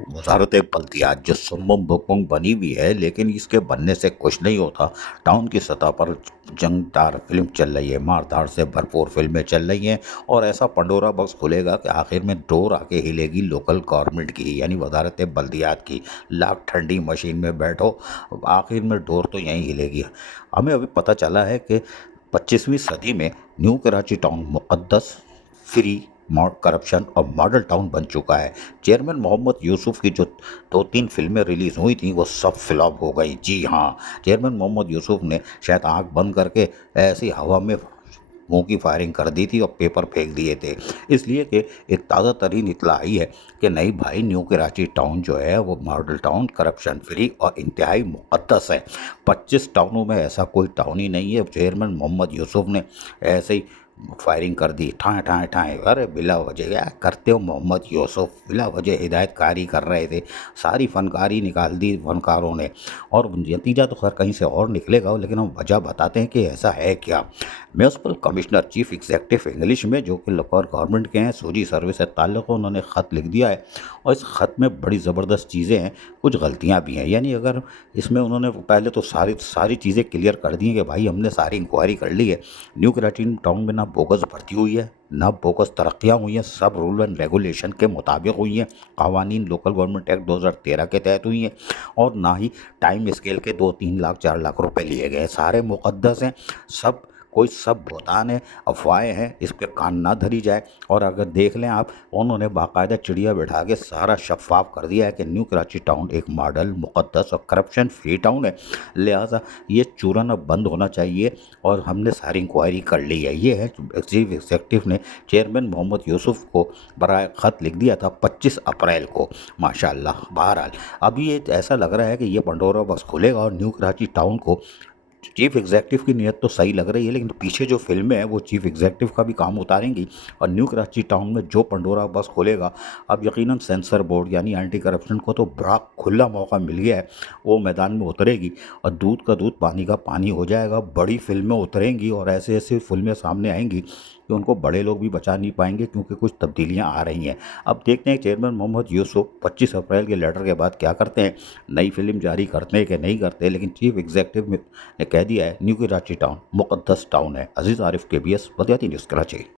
वजारत बल्दियात जो सुम्बुम बुकमुंग बनी हुई है, लेकिन इसके बनने से कुछ नहीं होता। टाउन की सतह पर जंगदार फिल्म चल रही है, मारधाड़ से भरपूर फिल्में चल रही हैं, और ऐसा पंडोरा बॉक्स खुलेगा कि आखिर में डोर आके हिलेगी लोकल गवर्नमेंट की, यानी वजारत बल्दियात की। लाख ठंडी मशीन में बैठो, आखिर में डोर तो यहीं हिलेगी। हमें अभी पता चला है कि 25वीं सदी में न्यू कराची टाउन मुक़द्दस, फ्री, करप्शन और मॉडल टाउन बन चुका है। चेयरमैन मोहम्मद यूसुफ की जो 2-3 फिल्में रिलीज़ हुई थी वो सब फ्लॉप हो गई। जी हाँ, चेयरमैन मोहम्मद यूसुफ ने शायद आंख बंद करके ऐसी हवा में मुंह की फायरिंग कर दी थी और पेपर फेंक दिए थे। इसलिए कि एक ताज़ा तरीन इत्तला आई है कि नहीं भाई, न्यू कराची टाउन जो है वो मॉडल टाउन, करप्शन फ्री और इंतहाई मुक़द्दस है। 25 टाउनों में ऐसा कोई टाउन ही नहीं है। चेयरमैन मोहम्मद यूसुफ ने ऐसे ही फायरिंग कर दी, ठाए ठाए ठाए। अरे बिला वजह क्या करते हो मोहम्मद यूसुफ, बिला वजह हिदायतकारी कर रहे थे। सारी फनकारी निकाल दी फनकारों ने, और नतीजा तो खैर कहीं से और निकलेगा, लेकिन हम वजह बताते हैं कि ऐसा है क्या। Municipal commissioner, chief executive English में, जो कि लखौर गवर्नमेंट के हैं, सूजी सर्विस से ताल्लुक़, उन्होंने ख़त लिख दिया है, और इस ख़त में बड़ी ज़बरदस्त चीज़ें हैं, कुछ गलतियाँ भी हैं। यानी अगर इसमें उन्होंने पहले तो सारी सारी चीज़ें क्लियर कर दी हैं कि भाई हमने सारी इंक्वायरी कर ली है, न्यू कराची टाउन में ना बोगस भर्ती हुई है, ना बोगस तरक्कियाँ हुई हैं, सब रूल एंड रेगुलेशन के मुताबिक हुई हैं, कवानीन लोकल गवर्नमेंट एक्ट 2013 के तहत हुई हैं, और ना ही टाइम स्केल के 2-3 लाख 4 लाख रुपए लिए गए। सारे मुक़द्दस हैं, सब कोई सब भुतान है, अफवाहें हैं, इस पे कान ना धरी जाए। और अगर देख लें आप, उन्होंने बाकायदा चिड़िया बिठा के सारा शफाफ कर दिया है कि न्यू कराची टाउन एक मॉडल, मुक़द्दस और करप्शन फ्री टाउन है। लिहाजा ये चूरन अब बंद होना चाहिए, और हमने सारी इंक्वायरी कर ली है। ये है चीफ एग्जीक्यूटिव ने चेयरमैन मोहम्मद यूसुफ को बराए ख़त लिख दिया था 25 अप्रैल को। माशाल्लाह। बहरहाल अभी ये ऐसा लग रहा है कि ये पंडोरा बॉक्स खुलेगा, और न्यू कराची टाउन को, चीफ एग्जीक्यूटिव की नीयत तो सही लग रही है, लेकिन पीछे जो फिल्में हैं वो चीफ एग्जीक्यूटिव का भी काम उतारेंगी, और न्यू कराची टाउन में जो पंडोरा बॉक्स खोलेगा, अब यकीनन सेंसर बोर्ड यानी एंटी करप्शन को तो बड़ा खुला मौका मिल गया है। वो मैदान में उतरेगी, और दूध का दूध पानी का पानी हो जाएगा। बड़ी फिल्में उतरेंगी, और ऐसे ऐसे फिल्में सामने आएंगी कि उनको बड़े लोग भी बचा नहीं पाएंगे, क्योंकि कुछ तब्दीलियां आ रही हैं। अब देखते हैं चेयरमैन मोहम्मद यूसुफ 25 अप्रैल के लेटर के बाद क्या करते हैं, नई फिल्म जारी करते हैं कि नहीं करते। लेकिन चीफ एग्जीक्यूटिव ने कह दिया है न्यू कराची टाउन मुक़द्दस टाउन है। अजीज़ आरिफ, KBS बदियाती न्यूज़, कराची।